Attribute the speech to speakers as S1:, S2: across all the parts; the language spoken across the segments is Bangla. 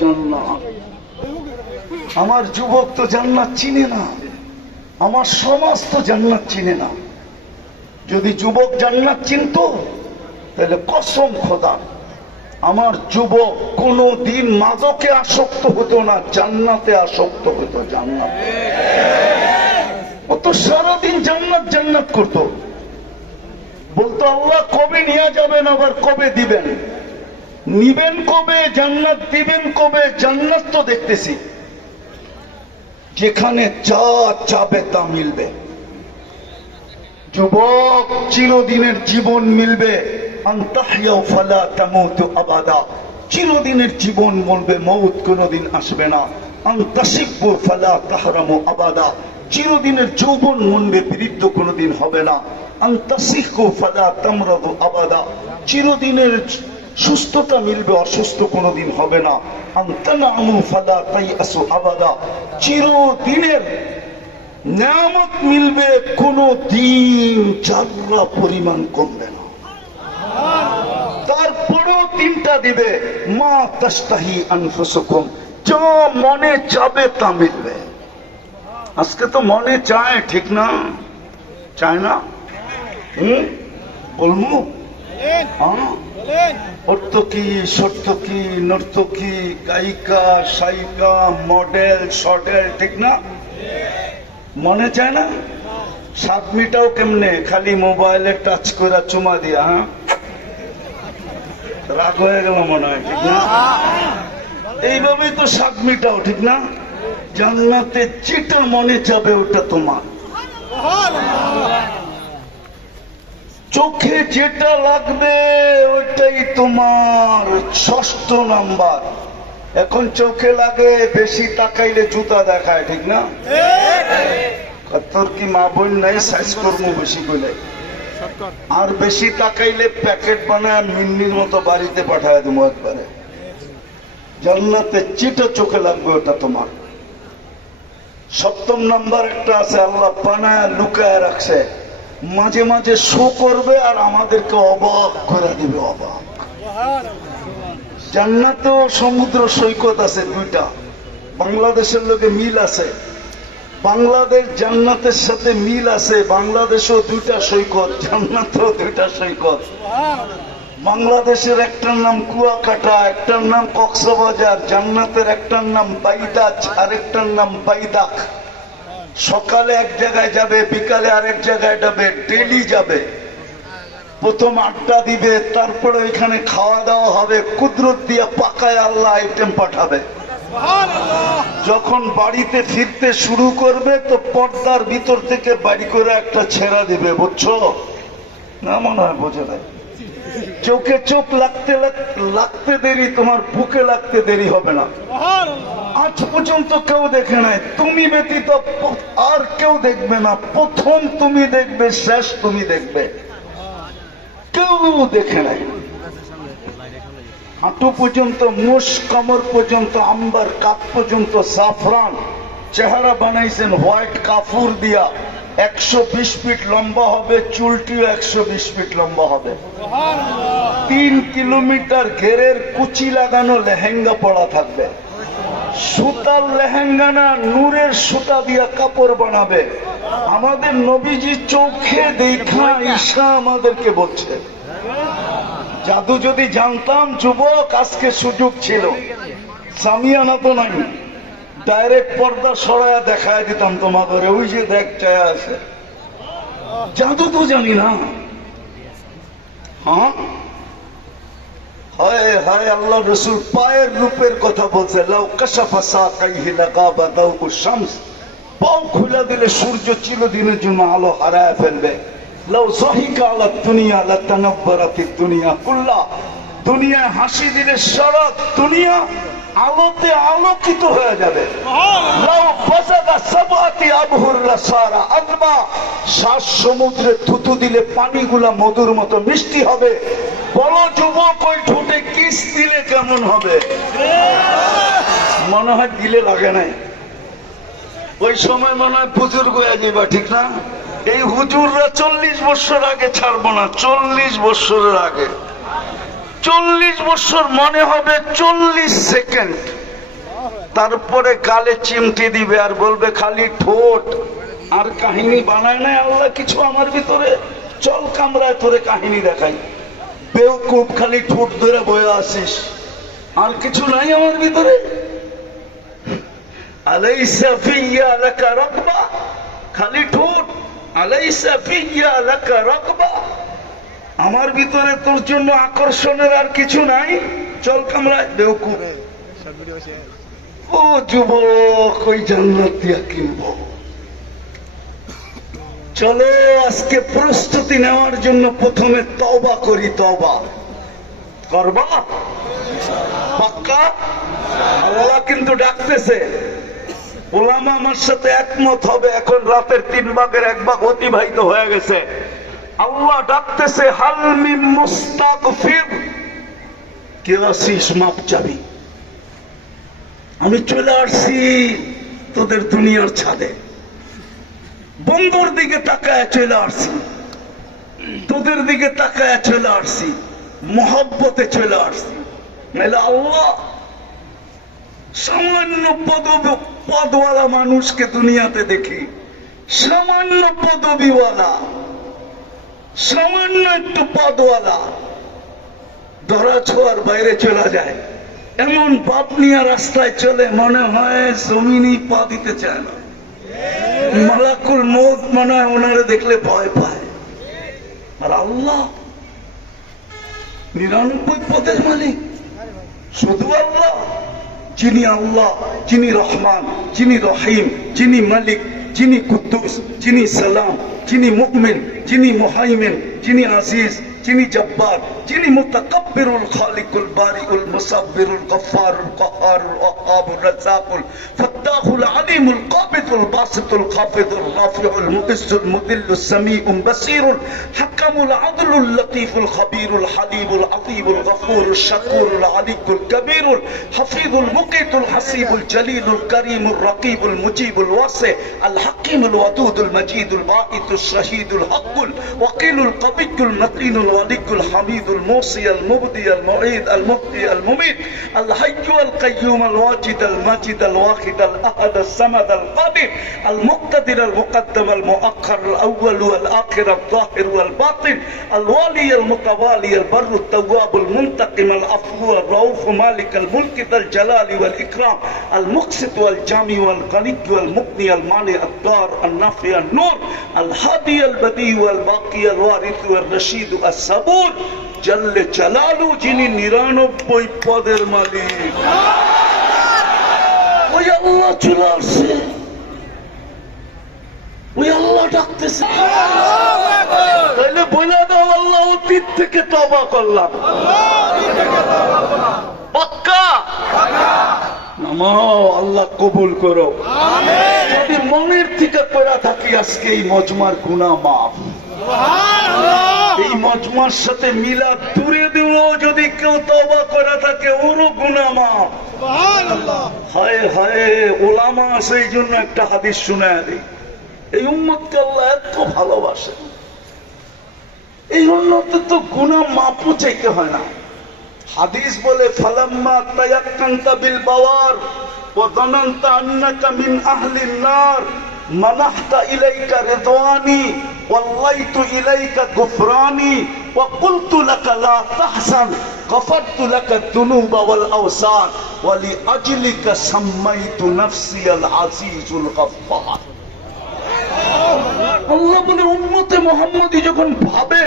S1: জন্য। আমার যুবক তো জান্নাত চিনে না, আমার সমাজ তো জান্নাত চিনে না। যদি যুবক জান্নাত চিনত, তাহলে কসম খোদা, আমার যুবক কোনো দিন মাদকে আসক্ত হতো না, জান্নাতে আসক্ত হতো জান্নাত। ও তো সারাদিন জান্নাত জান্নাত করতো। বলতো, আল্লাহ কবে নিয়ে যাবেন, আবার কবে দিবেন? নিবেন কবে, জান্নাত দিবেন কবে, জান্নাত তো দেখতেছি। যেখানে যা চাবে তা মিলবে। যুবক চিরদিনের জীবন মিলবে। আবাদা। চিরদিনের জীবন বলবে, মৌত কোনোদিন আসবে না। ফালা আবাদা। চিরদিনের যৌবন মনবে বৃদ্ধ কোনোদিন হবে না। আবাদা। চিরদিনের সুস্থতা মিলবে, অসুস্থ কোনোদিন হবে না। চিরদিনের নিয়ামত মিলবে কোনো দিন যাত্রা পরিমাণ কমবে না। তারপরেও তিনটা দিবে, মা তাস্তাহি আনফুসুকুম। যা মনে চাবে তা মিলবে। আজকে তো মনে চায়, ঠিক না? চায় না? হুম? বলব? হ্যাঁ। অর্থকি সর্তকি নর্তকী গায়িকা সায়িকা মডেল শডেল ঠিক না? মনে চায় না? সাত মিটাও কেমনে? খালি মোবাইলে টাচ করে চুমা দিয়া হ্যাঁ? রাগ হয়ে গেল মনে হয়, ঠিক না? এইভাবেই তো সাত মিটাও ঠিক না? জান্নাতে যেটা মনে যাবে ওটা তোমার। চোখে যেটা লাগবে, ওইটাই তোমার ষষ্ঠ নাম্বার। এখন চোখে লাগে, বেশি তাকাইলে জুতা দেখায়, ঠিক না? তোর কি মা বোন নাই? সাইজ করব বেশি করে আর বেশি তাকাইলে প্যাকেট বানায় মিন্নির মতো বাড়িতে পাঠায় দেবো একবারে। জান্নাতে চিটা চোখে লাগবে, ওটা তোমার। সপ্তম নাম্বার একটা আছে, আল্লাহ বানায় লুকায় রাখছে। মাঝে মাঝে শো করবে আর আমাদেরকে অবাক করে দিবে, অবাক। জান্নাতেও সমুদ্র সৈকত আছে দুইটা। বাংলাদেশের লোকে মিল আছে। বাংলাদেশ জান্নাতের সাথে মিল আছে, বাংলাদেশও দুইটা সৈকত, জান্নাতেও দুইটা সৈকত। বাংলাদেশের একটার নাম কুয়াকাটা, একটার নাম কক্সবাজার, জান্নাতের একটার নাম বাইদাজ, আরেকটার নাম বাইদাক সকালে এক জায়গায় যাবে, বিকালে আরেক জায়গায় যাবে ডেলি যাবে। প্রথম আড্ডা দিবে, তারপরে ওইখানে খাওয়া দাওয়া হবে, কুদরত দিয়ে পাকায় আল্লাহ আইটেম পাঠাবে। যখন বাড়িতে ফিরতে শুরু করবে, তো পর্দার ভিতর থেকে বাড়ি করে একটা ছেড়া দিবে, বুঝছ? না মনে হয় বোঝে নাই। চোখে চোখ লাগতে লাগতে দেরি, তোমার বুকে লাগতে দেরি হবে না। আজ পর্যন্ত কেউ দেখে নাই। তুমি ব্যতীত আর কেউ দেখবে না। প্রথম তুমি দেখবে, শেষ তুমি দেখবে। কেউ দেখে নাই। হাঁটু পর্যন্ত, মুষ কমর পর্যন্ত, আম্বার কাপ পর্যন্ত সাফরান চেহারা বানাইছেন হোয়াইট কাফুর দিয়া। একশো বিশ ফিট লম্বা হবে, চুলটিও একশো বিশ ফিট লম্বা হবে। তিন কিলোমিটার ঘেরের কুচি লাগানো লেহেঙ্গা পড়া থাকবে। সুতার লেহেঙ্গা না, নূরের সুতা দিয়া কাপড় বানাবে। আমাদের নবীজি চোখে দেখা ঈশা আমাদেরকে বলছে। জাদু যদি জানতাম, যুবক, আজকে সুযোগ ছিল। সামিয়ানা তো নাই। ডাইরেক্ট পর্দা সরায়া দেখায় দিতাম তোমাদের, ওই যে দেখ চায় আছে। জাদু তো জানি না। হ্যাঁ? হায় হায় আল্লাহ রসুল, পায়ের রূপের কথা বলছে, লাউ শামস। পাও খুলে দিলে সূর্য চিরদিনের জন্য আলো হারায় ফেলবে। লাউ সহিকা আলা দুনিয়া, লা দুনিয়া কুল্লা। দুনিয়ায় হাসি দিলে সারা দুনিয়া। আলোতে আলোকিত হয়ে যাবে। কেমন হবে? মনে হয় লাগে নাই। ওই সময় মনে হয় বুজুর্গ যাবা ঠিক না? এই হুজুররা চল্লিশ বছর আগে ছাড়বো না, চল্লিশ বছরের আগে। চল্লিশ বছর মনে হবে, চল্লিশ সেকেন্ড। তারপরে গালে চিমটি দিবে আর বলবে, খালি ঠোঁট। আর কাহিনী বানায় না আল্লাহ কিছু আমার ভিতরে। চল কামরায় তোরে কাহিনী দেখাই। বেউকুব খালি ঠোঁট ধরে বয়ে আসিস। আর কিছু নাই আমার ভিতরে? আলাইসা ফিয়া লাকা রাকবা খালি ঠোঁট। আলাইসা ফিয়া লাকা রাকবা আমার ভিতরে তোর জন্য আকর্ষণের আর কিছু নাই। চল কামরায় বেউকুব ও যুবক ওই জান্নাত দিয়া কিনব। চলো আজকে প্রস্তুতি নেওয়ার জন্য প্রথমে তবা করি তবা করবা? পাক্কা? আল্লাহ কিন্তু ডাকতেছে। ওলামা আমার সাথে একমত হবে এখন রাতের তিন ভাগের এক ভাগ অতিবাহিত হয়ে গেছে। আল্লাহ ডাকতেছে হালমি মুস্তাগফির। কে আসিস মাপ চাবি। আমি চলে আসছি তোদের দুনিয়ার ছাদে। বন্ধুর দিকে তাকায় চলে আসছি। তোদের দিকে তাকায় চলে আসছি। মহব্বতে চলে আসছি। নাহলে আল্লাহ সামান্য পদ পদওয়ালা মানুষকে দুনিয়াতে দেখি। সামান্য পদবিওয়ালা। সামান্য একটু পদওয়ালা। ধরা ছোঁয়ার বাইরে চলে যায়। এমন বাপ নিয়ে রাস্তায় চলে মনে হয় জমিনই পা দিতে চায় না। মালাকুল মৌত মনে হয় ওনারে দেখলে ভয় পায়। আর আল্লাহ নিরানব্বই পদের মালিক। শুধু আল্লাহ, যিনি আল্লাহ, যিনি রহমান, যিনি রহিম, যিনি মালিক যিনি কুদ্দুস, যিনি সালাম, যিনি মুকমিন যিনি মুহাইমিন, যিনি আজিজ, যিনি জব্বার, যিনি মুতাকাব্বিরুল খালিকুল বারিউল মুসাব্বিরুল গফফারুল কাহারুল ওয়াহাবুর রাজ্জাকুল الله العليم القابض الباسط الخافض الرافع المؤس المذل السميع البصير الحكم العدل اللطيف الخبير الحليم العظيم الغفور الشكور العلي الكبير الحفيظ المقيت الحسيب الجليل الكريم الرقيب المجيب الواسع الحكيم الودود المجيد الباعث الشهيد الحق الوكيل القبي المتين الولي الحميد الموصي المبدي المعيد المبدي المميت الحي القيوم الواجد المجد الواحد الاحد الصمد القادر المقتدر المقدم المؤخر الاول والاخر الظاهر والباطن الوالي المتوالي البر التواب المنتقم العفو الرؤوف مالك الملك ذا الجلال والاكرام المقسط والجامع والغني والمغني المانع الدار النافع النور الهادي البديع والباقي الوارث والرشيد الصبور জল্লে চালালু যিনি নিরানব্বই পদের মালিক ওই আল্লাহ চলে আসছে। ওই আল্লাহ ডাকতেছে। তাহলে বলে দাও আল্লাহ অতীত থেকে তবা করলাম। পাক্কা? নামাও আল্লাহ কবুল করো। যদি মনের থেকে পড়া থাকি আজকে এই মজমার গুণা মাফ। এই মজমার সাথে মিলা যদি কেউ তবা করা থাকে ওরও গুনামা হায় হায় ওলামা সেই জন্য একটা হাদিস শুনে এই এত ভালোবাসে। এই তো চাইতে হয় না। হাদিস বলে ফালাম্মা মানাহতা ইলাইকা রিদওয়ানি والليت إليك غفراني وقلت لك لا تحزن غفرت لك الذنوب والأوسان ولأجلك سميت نفسي العزيز الغفار আল্লাহ বলে উন্মতে মোহাম্মদী যখন ভাবে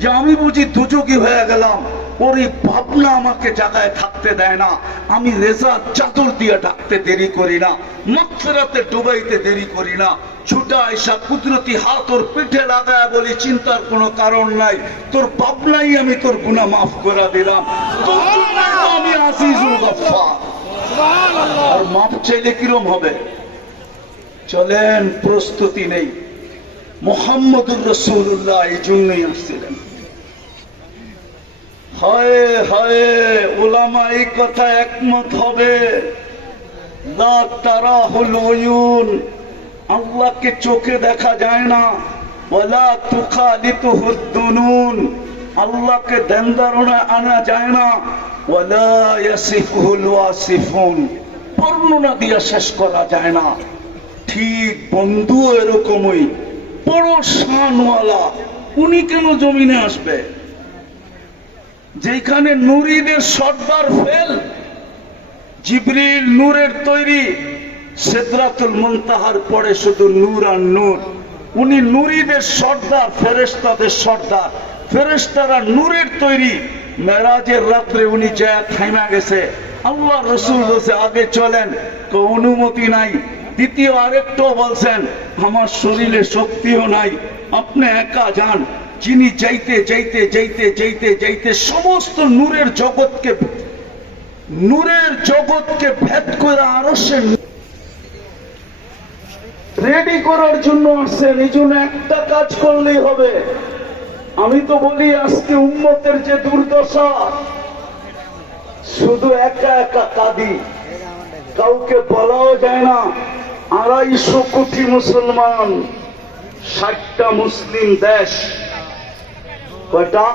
S1: যে আমি বুঝি দুযোগী হয়ে গেলাম ওর এই ভাবনা আমাকে জায়গায় থাকতে দেয় না আমি রেজা চাদর দিয়ে ডাকতে দেরি করি না মকফেরাতে ডুবাইতে দেরি করি না ছুটা এসা কুদরতি হাত ওর পিঠে লাগায় বলি চিন্তার কোনো কারণ নাই। তোর ভাবনাই আমি তোর গুণা মাফ করে দিলাম। তোর আমি আর মাপ চাইলে কিরম হবে? চলেন প্রস্তুতি নেই। মোহাম্মদুর রসুল্লাহ এই জন্যই আসছিলেন। হয় হয় ওলামা এই কথা একমত হবে। লা তারাহুল উয়ুন। আল্লাহকে চোখে দেখা যায় না। ওয়ালা তুখালিতুহুদ দুনুন। আল্লাহকে দেন আনা যায় না। ওয়ালা ইয়াসিফুল ওয়াসিফুন। বর্ণনা দিয়ে শেষ করা যায় না। ঠিক বন্ধু এরকমই। বড় শানওয়ালা। উনি কেন জমিনে আসবে? যেখানে নুরিদের সর্দার ফেল, জিবরিল নূরের তৈরি সেদরাতুল মুনতাহার পরে শুধু নূর আর নূর। উনি নুরিদের সর্দার, ফেরেশতাদের সর্দার। ফেরেশতারা নূরের তৈরি। মেরাজের রাত্রে উনি যা থাইমা গেছে। আল্লাহ রসুল বলছে, আগে চলেন, তো অনুমতি নাই। দ্বিতীয় আরেকটাও বলছেন, আমার শরীরে শক্তিও নাই। আপনি একা যান। যিনি যাইতে যাইতে যাইতে যাইতে যাইতে সমস্ত নূরের জগৎকে নূরের জগৎকে ভেদ করে আরও সে রেডি করার জন্য আসছেন, এই জন্য একটা কাজ করলেই হবে। আমি তো বলি, আজকে উম্মতের যে দুর্দশা, শুধু একা একা কাঁদি। কাউকে বলাও যায় না। আড়াইশো কোটি মুসলমান, ষাটটা মুসলিম দেশ। কয়টা?